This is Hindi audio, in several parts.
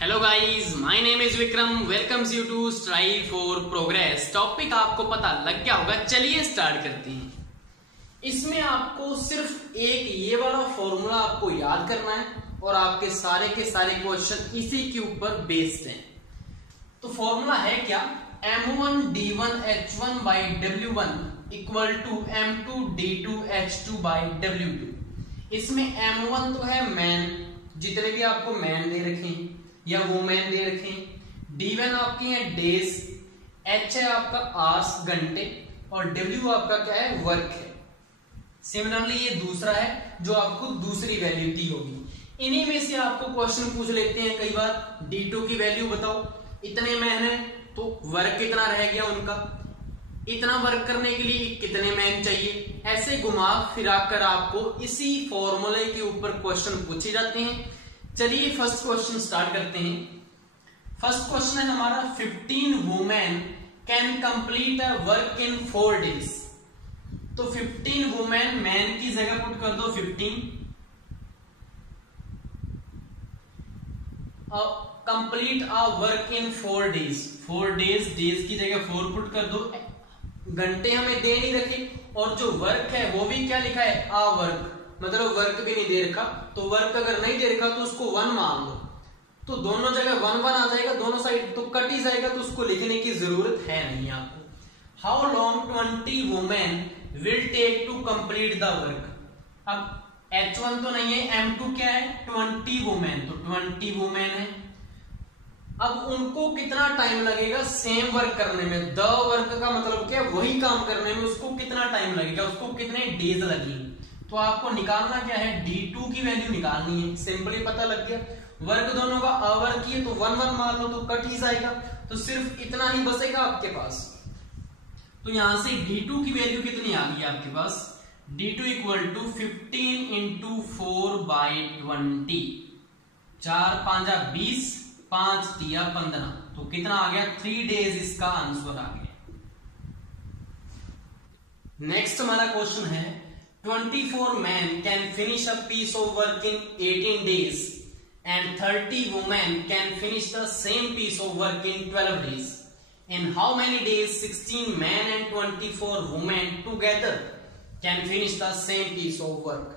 Hello guys, my name is Vikram. Welcomes you to strive for progress. Topic आपको पता लग गया होगा, चलिए स्टार्ट करते हैं। इसमें आपको सिर्फ एक ये वाला फॉर्मूला आपको याद करना है और आपके सारे के सारे क्वेश्चन इसी के ऊपर बेस्ड हैं। तो फॉर्मूला है क्या? M1 D1 H1 by W1 equal to M2 D2 H2 by W2। इसमें M1 तो है मैन, जितने भी आपको मैन दे रखे हैं या वुमेन दे रखे हैं। D1 आपकी है डेज, H है आपका आवर्स घंटे और W आपका क्या है? वर्क है। सिमिलरली ये दूसरा है जो आपको दूसरी वैल्यू दी होगी। इन्हीं में से आपको क्वेश्चन पूछ लेते हैं कई बार। D2 की वैल्यू बताओ, इतने मैन है तो वर्क कितना रह गया उनका, इतना वर्क करने के लिए कितने मैन चाहिए। ऐसे घुमा फिरा कर आपको इसी फॉर्मूले के ऊपर क्वेश्चन पूछे जाते हैं। चलिए फर्स्ट क्वेश्चन स्टार्ट करते हैं। फर्स्ट क्वेश्चन है हमारा 15 women can complete a work in 4 days. तो 15 वुमेन, मैन की जगह पुट कर दो 15, complete a work in 4 days. 4 days, days की जगह 4 पुट कर दो। घंटे हमें दे नहीं रखे और जो वर्क है वो भी क्या लिखा है? अ वर्क, मतलब वर्क भी नहीं दे रखा। तो वर्क अगर नहीं दे रखा तो उसको 1 मान लो, तो दोनों जगह 1 1 आ जाएगा, दोनों साइड तो कट ही जाएगा, तो उसको लिखने की जरूरत है नहीं आपको। How long 20 women will take to complete the work. अब H1 तो नहीं है, M2 क्या है? 20 वुमेन, तो 20 वुमेन है। अब उनको कितना टाइम लगेगा सेम वर्क करने में? द वर्क का मतलब क्या? वही काम करने में उसको कितना टाइम लगेगा, उसको कितने डेज लगेंगे। तो आपको निकालना क्या है? D2 की वैल्यू निकालनी है। सिंपली पता लग गया, वर्क दोनों का अवर्क ही है तो 1 1 मान लो तो कट ही जाएगा, तो सिर्फ इतना ही बचेगा आपके पास। तो यहां से D2 की वैल्यू कितनी आ गई आपके पास? D2 equal to 15 into 4 by 20। 4 5 20, 5 दिया 15, तो कितना आ गया? 3 डेज इसका आंसर आ गया। नेक्स्ट हमारा क्वेश्चन है 24 men can finish a piece of work in 18 days and 30 women can finish the same piece of work in 12 days. In how many days 16 men and 24 women together can finish the same piece of work?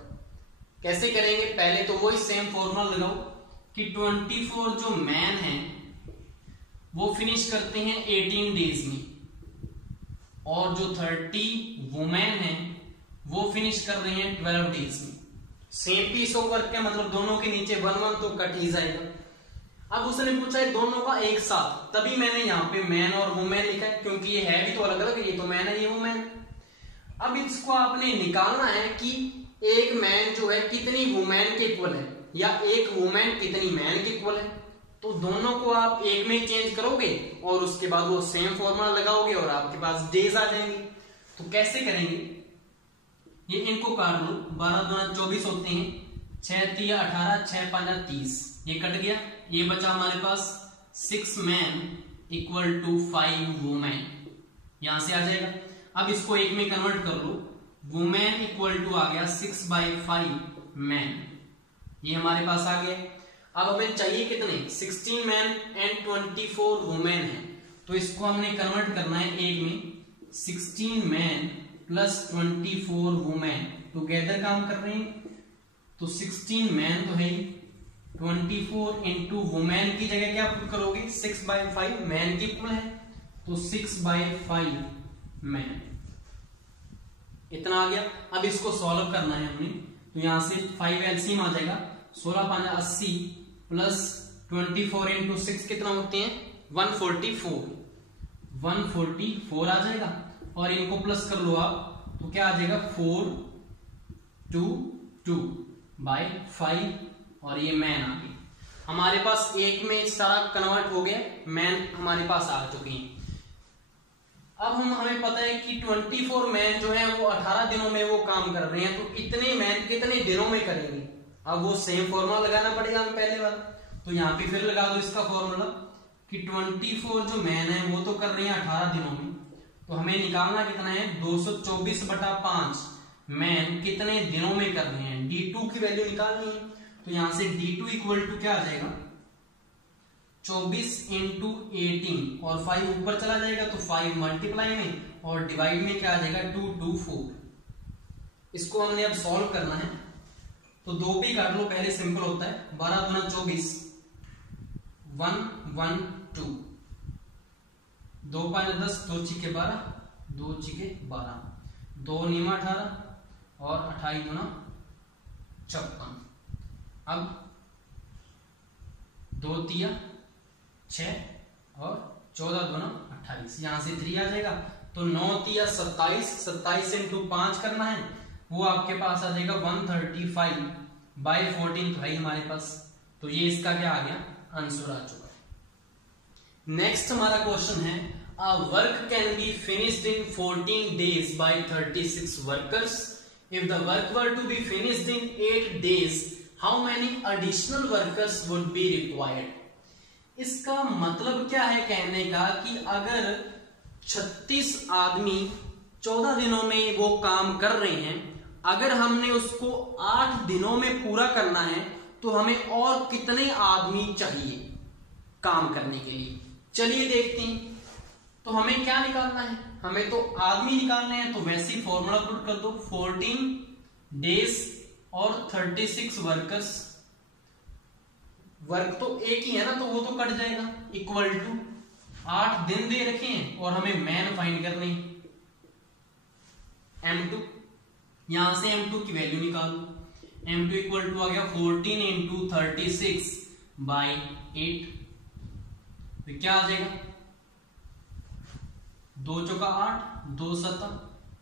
कैसे करेंगे? पहले तो वही सेम फॉर्मूला लगाओ कि 24 जो मैन हैं वो फिनिश करते हैं 18 डेज में और जो 30 वुमेन हैं वो फिनिश कर रही हैं 12 डेज में। सेम पीस ऑफ वर्क है, मतलब दोनों के नीचे 1 1 तो कट ही जाएगा। अब उसने पूछा है दोनों का एक साथ, तभी मैंने यहाँ पे मैन और वुमेन लिखा है, क्योंकि ये है भी तो अलग अलग, ये तो मैन है, ये वुमेन। अब इसको आपने निकालना है कि एक मैन जो है कितनी वुमेन के इक्वल है या एक वुमेन कितनी मैन के इक्वल है। तो दोनों को आप एक में चेंज करोगे और उसके बाद वो सेम फॉर्मूला लगाओगे और आपके पास डेज आ जाएंगे। तो कैसे करेंगे? ये इनको काट लो, 12 दूना 24 होते हैं, 6 3 18, 6 5 30, ये कट गया। ये बचा हमारे पास 6 मैन इक्वल टू 5 वुमेन, यहां से आ जाएगा। अब इसको एक में कन्वर्ट कर लो, वुमेन इक्वल टू आ गया 6/5 मैन, ये हमारे पास आ गया। अब हमें चाहिए कितने? 16 मैन एंड 24 वुमेन है, तो इसको हमने कन्वर्ट करना है एक में। 16 मैन प्लस 24 वुमेन टुगेदर काम कर रहे हैं, तो 16 मैन तो है, 24 इंटू वुमेन की जगह क्या पुट करोगे? 6/5 मैन की इक्वल है, तो 6/5 मैन, इतना आ गया। अब इसको सॉल्व करना है हमने, तो यहां से 5 एलसीएम आ जाएगा, 16 5 80 प्लस 24 इंटू 6 कितना होते हैं? 144, 144 आ जाएगा। और इनको प्लस कर लो आप, तो क्या आ जाएगा? 4 2 2 बाई 5 और ये मैन आ गई। हमारे पास एक में सारा कन्वर्ट हो गया, मैन हमारे पास आ चुके हैं। अब हमें पता है कि 24 मैन जो है वो 18 दिनों में वो काम कर रहे हैं, तो इतने मैन कितने दिनों में करेंगे? अब वो सेम फॉर्मूला लगाना पड़ेगा हमें पहले वाला, तो यहाँ पे फिर लगा दो इसका फॉर्मूला कि 24 जो मैन है वो तो कर रही है 18 दिनों में, तो हमें निकालना कितना है? 224/5 मैन कितने दिनों में कर रहे हैं। D2 की वैल्यू निकालनी है, तो यहां से D2 इक्वल टू क्या आ जाएगा? 24 इंटू 18 और 5 ऊपर चला जाएगा तो 5 मल्टीप्लाई में और डिवाइड में क्या आ जाएगा 2 2 4। इसको हमने अब सॉल्व करना है तो 2 भी काट लो, पहले सिंपल होता है। 12 दूना 24, 1 1 2, 2 5 10, 2 छिके 12, 2 छिके 12, 2 नीमा 18 और 28 दूना 56। अब 2 तिया 6 और 14 दूना 28, यहां से 3 आ जाएगा तो 9 तिया 27, 27 इंटू 5 करना है, वो आपके पास आ जाएगा 135 बाई 14 भाई हमारे पास। तो ये इसका क्या आ गया, आंसर आ चुका है। नेक्स्ट हमारा क्वेश्चन है, a work can be finished in 14 days by 36 workers. If the work were to be finished in 8 days, how many additional workers would be required? इसका मतलब क्या है कहने का कि अगर 36 आदमी 14 दिनों में वो काम कर रहे हैं, अगर हमने उसको 8 दिनों में पूरा करना है तो हमें और कितने आदमी चाहिए काम करने के लिए। चलिए देखते हैं। तो हमें क्या निकालना है, हमें तो आदमी निकालने हैं, तो वैसे ही फॉर्मूला पुट कर दो, 14 days और 36 वर्कर्स। वर्क तो एक ही है ना तो वो तो कट जाएगा, इक्वल टू 8 दिन दे रखे हैं और हमें मैन फाइंड करनी M2। यहां से M2 की वैल्यू निकालो, M2 इक्वल टू आ गया 14 इंटू 36 बाई 8। तो क्या आ जाएगा, 2 चौका 8, 2 7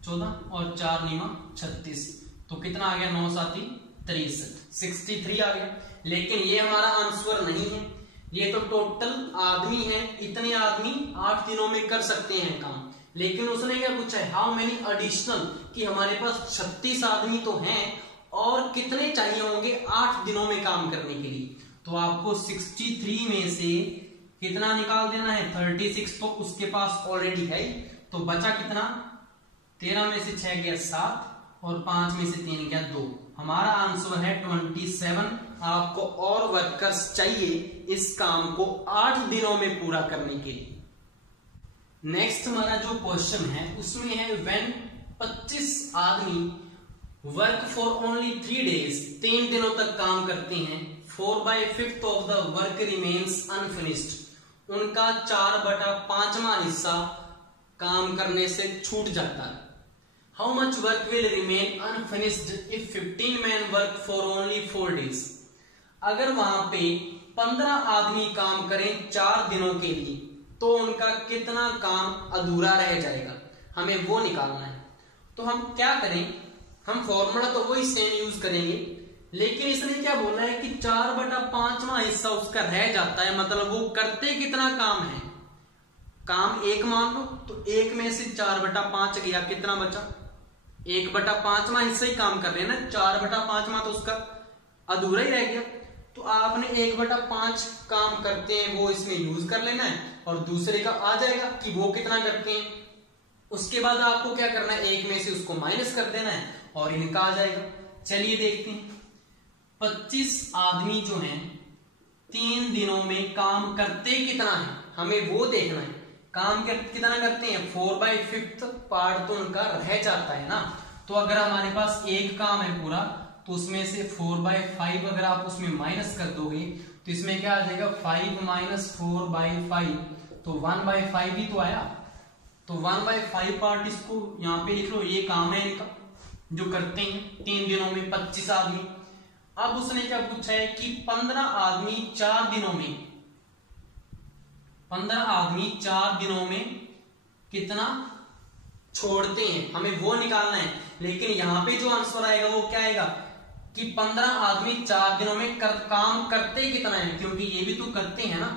14 और 4 नीमा 36, तो कितना आ गया 9 7 63, 63 आ गया। लेकिन ये हमारा आंसर नहीं है, ये तो टोटल आदमी है, इतने आदमी 8 दिनों में कर सकते हैं काम। लेकिन उसने क्या पूछा है, हाउ मेनी एडिशनल, कि हमारे पास 36 आदमी तो हैं और कितने चाहिए होंगे 8 दिनों में काम करने के लिए। तो आपको 63 में से कितना निकाल देना है, 36 तो उसके पास ऑलरेडी है, तो बचा कितना, 13 में से 6 गया 7 और 5 में से 3 गया 2। हमारा आंसर है 27। आपको और वर्कर्स चाहिए इस काम को 8 दिनों में पूरा करने के लिए। नेक्स्ट हमारा जो क्वेश्चन है उसमें है, व्हेन 25 आदमी वर्क फॉर ओनली 3 days, 3 दिनों तक काम करते हैं, 4/5 of the work remains unfinished, उनका 4/5वां हिस्सा काम करने से छूट जाता है। How much work will remain unfinished if 15 men work for only 4 days। अगर वहां पे 15 आदमी काम करें 4 दिनों के लिए तो उनका कितना काम अधूरा रह जाएगा, हमें वो निकालना है। तो हम क्या करें, हम फॉर्मूला तो वही सेम यूज करेंगे, लेकिन इसने क्या बोला है कि 4/5वां हिस्सा उसका रह जाता है, मतलब वो करते कितना काम है, काम 1 मान लो, तो 1 में से 4/5 गया, कितना बचा, 1/5वां हिस्सा ही काम कर रहे हैं ना, 4/5वां तो उसका अधूरा ही रह गया। तो आपने 1/5 काम करते हैं वो इसमें यूज कर लेना है और दूसरे का आ जाएगा कि वो कितना करते हैं। उसके बाद आपको क्या करना है, 1 में से उसको माइनस कर देना है और इनका आ जाएगा। चलिए देखते हैं, 25 आदमी जो हैं 3 दिनों में काम करते कितना है, हमें वो देखना है। काम कितना करते हैं, 4/5 पार्ट तो उनका रह जाता है ना। तो अगर हमारे पास एक काम है पूरा, तो उसमें से 4/5 अगर आप उसमें माइनस कर दोगे तो इसमें क्या आ जाएगा, 5 - 4/5, तो 1/5 ही तो आया। तो 1/5 पार्ट इसको यहां पे लिख लो, ये काम है इनका जो करते हैं 3 दिनों में 25 आदमी। अब उसने क्या पूछा है कि 15 आदमी 4 दिनों में, 15 आदमी 4 दिनों में कितना छोड़ते हैं, हमें वो निकालना है। लेकिन यहां पे जो आंसर आएगा वो क्या आएगा कि 15 आदमी 4 दिनों में काम करते कितना है, क्योंकि ये भी तो करते हैं ना,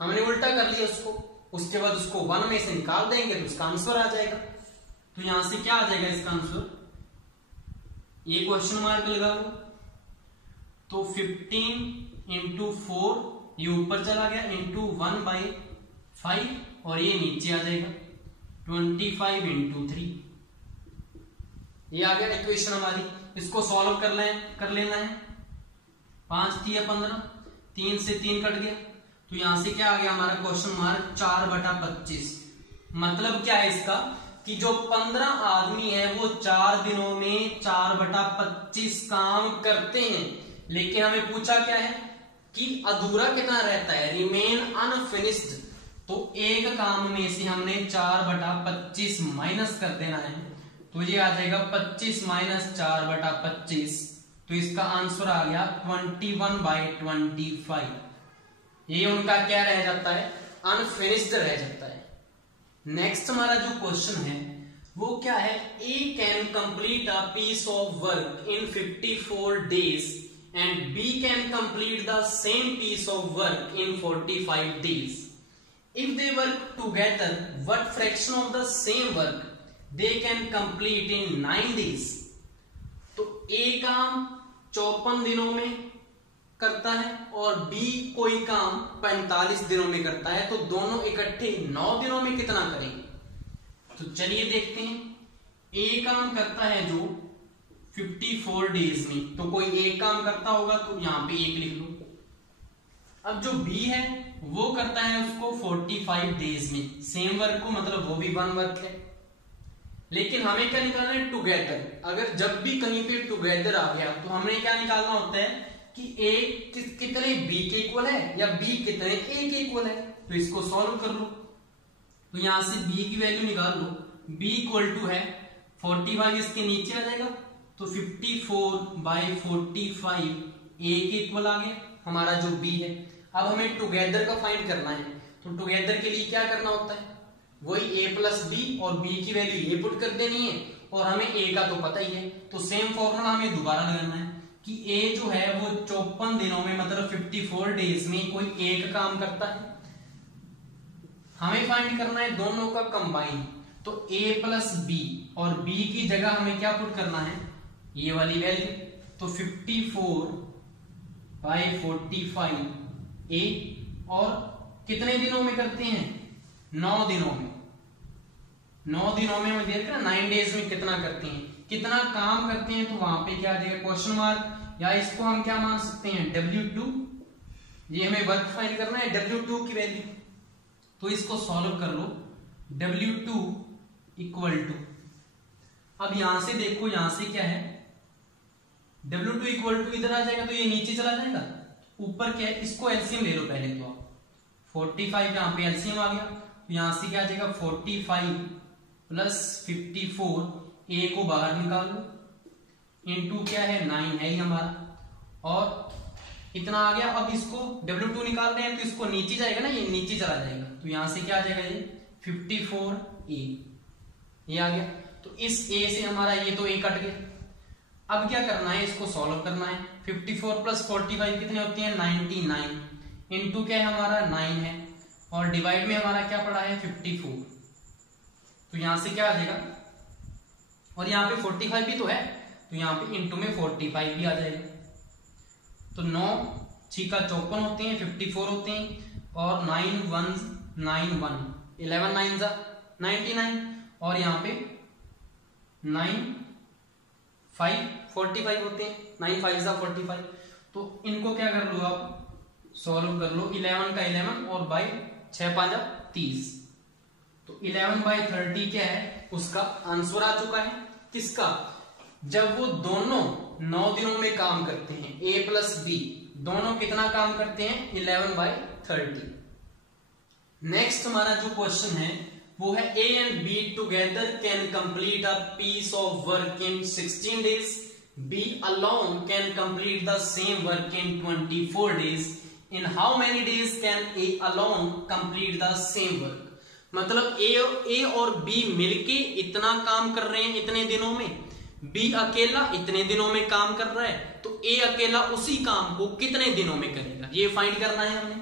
हमने उल्टा कर लिया उसको। उसके बाद उसको 1 में से निकाल देंगे तो उसका आंसर आ जाएगा। तो यहां से क्या आ जाएगा इसका आंसर, ये क्वेश्चन मार्क लगा लो। तो 15 इंटू 4 ये ऊपर चला गया, इंटू 1/5 और ये नीचे आ जाएगा 25 इंटू 3, ये आ गया इक्वेशन हमारी। इसको सॉल्व कर लेना है। 5 × 3 = 15, 3 से 3 कट गया, तो यहां से क्या आ गया हमारा क्वेश्चन मार्क 4/25। मतलब क्या है इसका कि जो 15 आदमी है वो 4 दिनों में 4/25 काम करते हैं, लेकिन हमें पूछा क्या है कि अधूरा कितना रहता है, रिमेन अनफिनिश्ड। तो एक काम में से हमने 4/25 माइनस कर देना है, तो ये आ जाएगा 25 माइनस 4/25। तो इसका आंसर आ गया 21/25। ये उनका क्या रह जाता है, अनफिनिश्ड रह जाता है। नेक्स्ट हमारा जो क्वेश्चन है वो क्या है, A can complete a piece of work in 54 days and B can complete the same piece of work in 45 days. If they work together what fraction of the same work they can complete in 9 days. तो ए काम 54 दिनों में करता है और बी कोई काम 45 दिनों में करता है, तो दोनों इकट्ठे 9 दिनों में कितना करेंगे। तो चलिए देखते हैं। ए काम करता है जो 54 डेज में, तो कोई एक काम करता होगा तो यहां पे 1 लिख लो। अब जो बी है वो करता है उसको 45 डेज में, सेम वर्क को, मतलब वो भी 1 वर्क है। लेकिन हमें क्या निकालना है, टुगेदर। अगर जब भी कहीं पे टुगेदर आ गया तो हमें क्या निकालना होता है कि ए कितने बी के इक्वल है या बी कितने ए के इक्वल है। तो इसको सॉल्व कर लो। तो यहां से बी की वैल्यू निकाल लो। बी इक्वल टू है 45, इसके नीचे आ जाएगा, तो 54/45 ए के इक्वल आ गया हमारा जो बी है। अब हमें टुगेदर का फाइंड करना है, तो टुगेदर के लिए क्या करना होता है, वही a प्लस बी और b की वैल्यू ये पुट कर देनी है, और हमें a का तो पता ही है, तो सेम फॉर्मूला हमें दोबारा लगाना है कि a जो है वो 54 दिनों में, मतलब 54 डेज में कोई एक काम करता है। हमें फाइंड करना है दोनों का कंबाइन, तो a प्लस बी और b की जगह हमें क्या पुट करना है, ये वाली वैल्यू। तो 54/45 a, और कितने दिनों में करते हैं, 9 दिनों में। 9 दिनों में देख रहे हैं 9 डेज में कितना करते हैं, कितना काम करते हैं, तो वहां पे क्या आ जाएगा क्वेश्चन मार्क, या इसको हम क्या मान सकते हैं W2। ये हमें वर्क फाइंड करना है, W2 की वैल्यू। तो इसको सॉल्व कर लो। W2 इक्वल टू, अब यहां से देखो, यहां से क्या है, W2 इक्वल टू इधर आ जाएगा तो ये नीचे चला जाएगा, ऊपर क्या है, इसको एलसीएम ले लो पहले। तो आप 45 यहाँ पे एलसीएम आ गया, तो यहां से क्या आ जाएगा 45 प्लस 54, ए को बाहर निकाल लो, इनटू क्या है 9 है ही हमारा, और इतना आ गया। अब इसको W2 निकाल रहे हैं तो इसको नीचे जाएगा ना, ये नीचे चला जाएगा, तो यहां से क्या आ जाएगा, ये 54A ये आ गया। तो इस A से हमारा ये तो A कट गया। अब क्या करना है, इसको सॉल्व करना है। 54 प्लस 45 कितने होते हैं, 99, इनटू क्या है हमारा 9 है, और डिवाइड में हमारा क्या पड़ा है 54। तो यहां से क्या आ जाएगा, और यहाँ पे 45 भी तो है, तो यहाँ पे इनटू में 45 भी आ जाएगा। तो 9 6 54 होते हैं, 54 होते हैं, और 9 1 9 1 11 9 99, और यहाँ पे 9 5 45 होते हैं, 9 5 45। तो इनको क्या कर लो आप, सॉल्व कर लो। 11 का 11 और बाई 6 5 30, तो 11/30 क्या है, उसका आंसर आ चुका है। किसका, जब वो दोनों 9 दिनों में काम करते हैं, A प्लस बी दोनों कितना काम करते हैं, 11/30। नेक्स्ट हमारा जो क्वेश्चन है वो है A and B together can complete a piece of work in 16 days, B alone can complete the same work in 24 days. In how many days can A alone complete the same work? मतलब A और B मिलके इतना काम कर रहे हैं इतने दिनों में, B अकेला इतने दिनों में काम कर रहा है, तो A अकेला उसी काम को कितने दिनों में करेगा, ये फाइंड करना है हमने।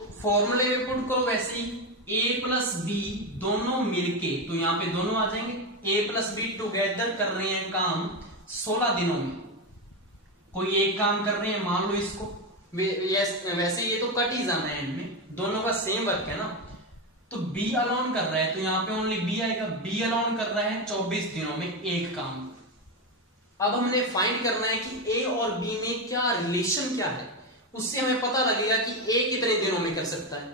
तो फॉर्मूले में पुट करो वैसे ही, A प्लस बी दोनों मिलके, तो यहाँ पे दोनों आ जाएंगे, A प्लस बी टुगेदर कर रहे हैं काम 16 दिनों में। कोई एक काम कर रहे हैं, मान लो इसको, वैसे ये तो कट ही जाना है एंड में, दोनों का सेम वर्क है ना। तो B अलोन कर रहा है, तो यहाँ पे ओनली B आएगा। B अलोन कर रहा है 24 दिनों में एक काम। अब हमने फाइंड करना है कि A और B में क्या रिलेशन क्या है, उससे हमें पता लगेगा कि ए कितने दिनों में कर सकता है।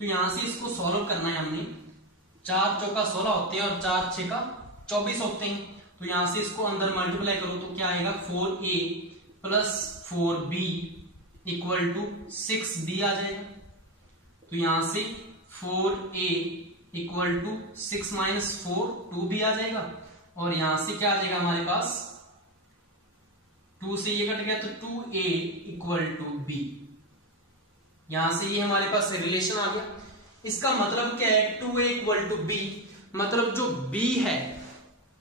तो यहां से इसको सॉल्व करना है हमने। 4 चौका 16 होते हैं और 4 6 का 24 होते हैं। तो यहां से इसको अंदर मल्टीप्लाई करो तो क्या आएगा 4a plus 4b equal to 6b आ जाएगा। तो यहां से 4a equal to 6 minus 4 2b आ जाएगा। और यहां से क्या आ जाएगा हमारे पास 2 से ये कट गया तो 2a इक्वल टू b। यहां से ये हमारे पास रिलेशन आ गया। इसका मतलब क्या है 2a इक्वल टू b, मतलब जो b है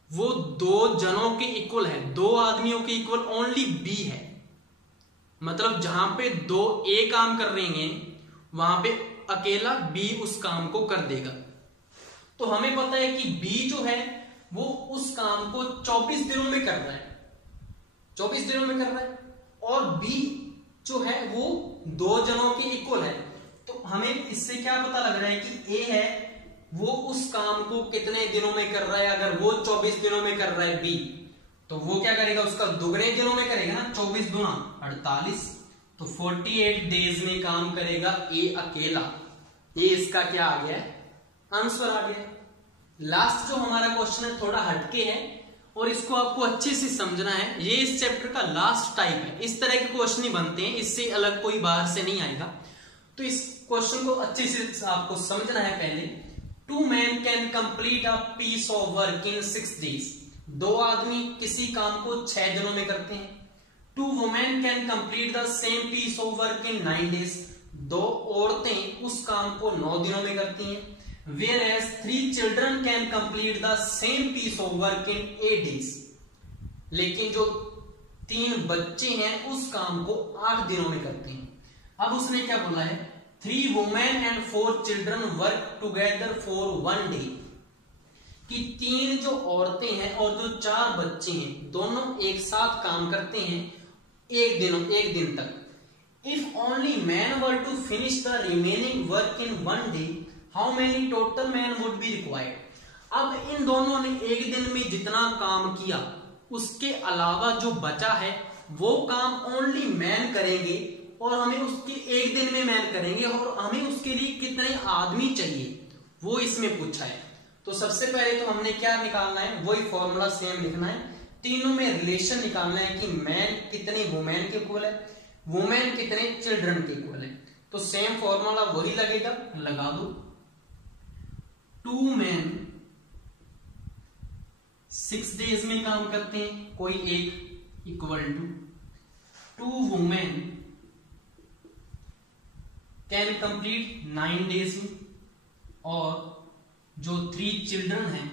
वो 2 जनों के इक्वल है, 2 आदमियों के इक्वल ओनली b है। मतलब जहां पे 2 a काम कर रहे हैं वहां पे अकेला b उस काम को कर देगा। तो हमें पता है कि b जो है वो उस काम को 24 दिनों में कर रहा है, 24 दिनों में कर रहा है। और b जो है वो 2 जनों के इक्वल है। तो हमें इससे क्या पता लग रहा है कि a है वो उस काम को कितने दिनों में कर रहा है। अगर वो 24 दिनों में कर रहा है b, तो वो क्या करेगा उसका दुगने दिनों में करेगा ना, 24 दूना 48। तो 48 डेज में काम करेगा a अकेला। ये इसका क्या आ गया आंसर आ गया। लास्ट जो हमारा क्वेश्चन है थोड़ा हटके है और इसको आपको अच्छे से समझना है। ये इस चैप्टर का लास्ट टाइप है, इस तरह के क्वेश्चन ही बनते हैं, इससे अलग कोई बाहर से नहीं आएगा। तो इस क्वेश्चन को अच्छे से आपको समझना है। पहले 2 men can complete a piece of work in 6 days। 2 आदमी किसी काम को 6 दिनों में करते हैं। 2 women can complete the same piece of work in 9 days। 2 औरतें उस काम को 9 दिनों में करती हैं। Whereas 3 children can complete the same piece of work in 8 days। लेकिन जो 3 बच्चे हैं उस काम को 8 दिनों में करते हैं। अब उसने क्या बोला है 3 women and 4 children work together for 1 day। कि 3 जो औरतें हैं और जो 4 बच्चे हैं दोनों एक साथ काम करते हैं एक दिन तक। If only men were to finish the remaining work in 1 day, how many total man would be required. अब इन दोनों ने एक दिन में जितना काम किया उसके अलावा जो बचा है वो काम ओनली मैन करेंगे और हमें उसके एक दिन में मैन करेंगे और हमें उसके लिए कितने आदमी चाहिए वो इसमें पूछा है। तो सबसे पहले तो हमने क्या निकालना है, वही फॉर्मूला सेम लिखना है। तीनों में रिलेशन निकालना है कि मैन कितनी वुमेन के इक्वल है, वुमेन कितने चिल्ड्रन के इक्वल है। तो सेम फॉर्मूला वही लगेगा, लगा दो। 2 men 6 days में काम करते हैं कोई एक equal to 2 women can complete 9 days में और जो 3 children हैं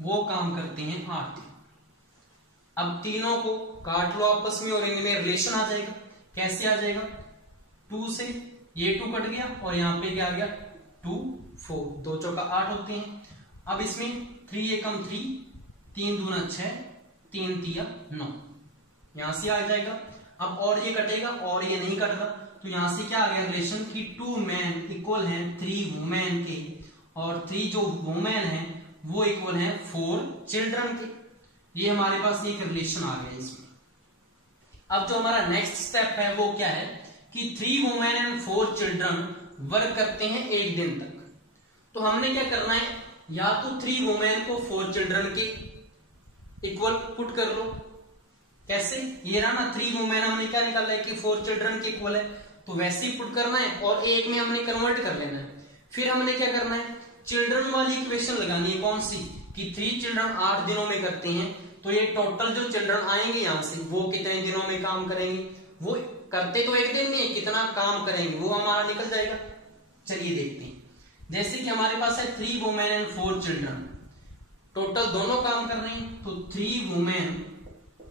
वो काम करते हैं 8 दिन। अब तीनों को काट लो आपस में और इनमें रिलेशन आ जाएगा। कैसे आ जाएगा 2 से ये 2 कट गया और यहां पे क्या आ गया 2 4 2 चौका 8 होते हैं। अब इसमें 3 एकम 3 3 दूना 6 3 तिया 9 यहां से आ जाएगा। अब और ये कटेगा और ये नहीं कट रहा तो यहां से क्या आ गया रिलेशन कि 2 men इक्वल हैं 3 women के और 3 जो वुमेन हैं वो इक्वल हैं 4 चिल्ड्रन के। ये हमारे पास एक रिलेशन आ गया इसमें। अब जो हमारा नेक्स्ट स्टेप है वो क्या है कि 3 women and 4 children वर्क करते हैं एक दिन तक। तो हमने क्या करना है या तो 3 वुमेन को 4 चिल्ड्रन के इक्वल पुट कर लो। कैसे, ये रहा ना 3 वुमेन हमने क्या निकाला है कि 4 चिल्ड्रन के इक्वल है तो वैसे ही पुट करना है और एक में हमने कन्वर्ट कर लेना है। फिर हमने क्या करना है चिल्ड्रन वाली इक्वेशन लगानी है कौन सी कि 3 चिल्ड्रन 8 दिनों में करते हैं तो ये टोटल जो चिल्ड्रन आएंगे यहां से वो कितने दिनों में काम करेंगे, वो करते तो एक दिन में कितना काम करेंगे वो हमारा निकल जाएगा। चलिए देखते हैं। जैसे कि हमारे पास है 3 women and 4 children, टोटल दोनों काम कर रहे हैं तो 3 women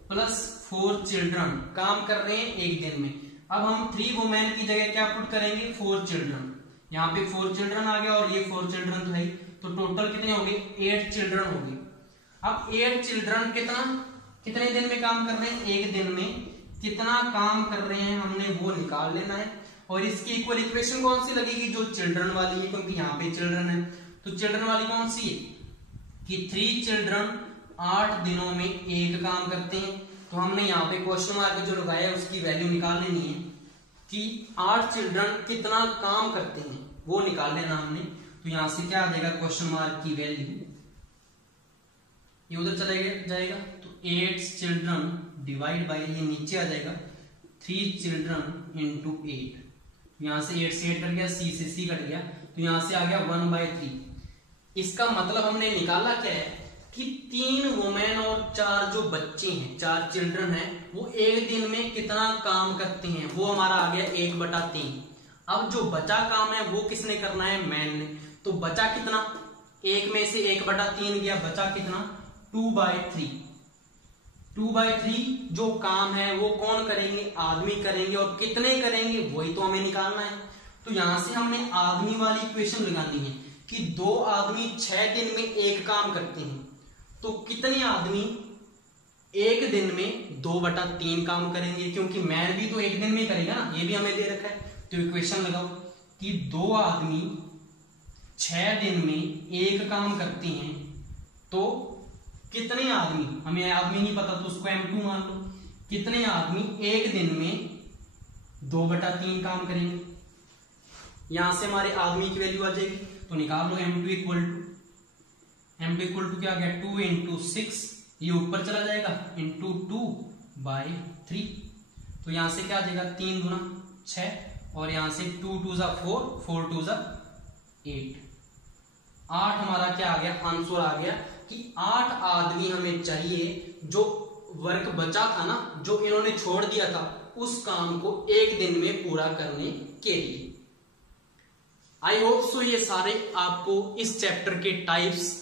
प्लस 4 children काम कर रहे हैं एक दिन में। अब हम 3 women की जगह क्या पुट करेंगे 4 children। यहाँ पे 4 children आ गया और ये 4 children तो है तो टोटल कितने हो गए 8 children हो गए। अब 8 children कितने दिन में काम कर रहे हैं, एक दिन में कितना काम कर रहे हैं हमने वो निकाल लेना है। और इसकी इक्वल इक्वेशन कौन सी लगेगी जो चिल्ड्रन वाली है क्योंकि यहाँ पे चिल्ड्रन है तो चिल्ड्रन वाली कौन सी है कि 3 चिल्ड्रन 8 दिनों में एक काम करते हैं। तो हमने यहाँ पे क्वेश्चन मार्क जो लगाया है उसकी वैल्यू निकाल लेनी है कि 8 चिल्ड्रन कितना काम करते हैं वो निकाल लेना हमने। तो यहां से क्या आ जाएगा, क्वेश्चन मार्क की वैल्यू ये उधर चला जाएगा, तो 8 चिल्ड्रन डिवाइड बाय ये नीचे आ जाएगा 3 चिल्ड्रन इंटू 8। यहां से 8 से 8 कट गया, सी से सी कट गया, तो यहां से आ गया 1/3। इसका मतलब हमने निकाला क्या है कि 3 वुमेन और 4 जो बच्चे हैं, 4 चिल्ड्रन हैं, वो एक दिन में कितना काम करते हैं, वो हमारा आ गया 1/3। अब जो बचा काम है वो किसने करना है, मैन ने। तो बचा कितना, 1 में से 1/3 गया, बचा कितना 2/3। 2/3 जो काम है वो कौन करेंगे, आदमी करेंगे, और कितने करेंगे वही तो हमें निकालना है। तो यहां से हमने आदमी वाली इक्वेशन लगानी है कि 2 आदमी 6 दिन में एक काम करते हैं, तो कितने आदमी एक दिन में 2/3 काम करेंगे, क्योंकि मैन भी तो एक दिन में करेगा ना, ये भी हमें दे रखा है। तो इक्वेशन लगाओ कि 2 आदमी 6 दिन में एक काम करते हैं, तो कितने आदमी, हमें आदमी नहीं पता तो उसको M2 मान लो, कितने आदमी एक दिन में 2/3 काम करेंगे। यहां से हमारे आदमी की वैल्यू आ जाएगी, तो निकाल लो M2 इक्वल टू क्या आ गया 2 इंटू 6, ये ऊपर चला जाएगा इंटू 2/3। तो यहां से क्या आ जाएगा 3 दूना 6, और यहां से 2 2 जा 4, 4 2 जा 8। 8 हमारा क्या आ गया, आंसर आ गया कि 8 आदमी हमें चाहिए, जो वर्क बचा था ना, जो इन्होंने छोड़ दिया था, उस काम को एक दिन में पूरा करने के लिए। आई होप सो ये सारे आपको इस चैप्टर के टाइप्स,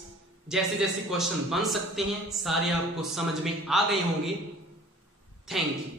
जैसे जैसे क्वेश्चन बन सकते हैं, सारे आपको समझ में आ गए होंगे। Thank you.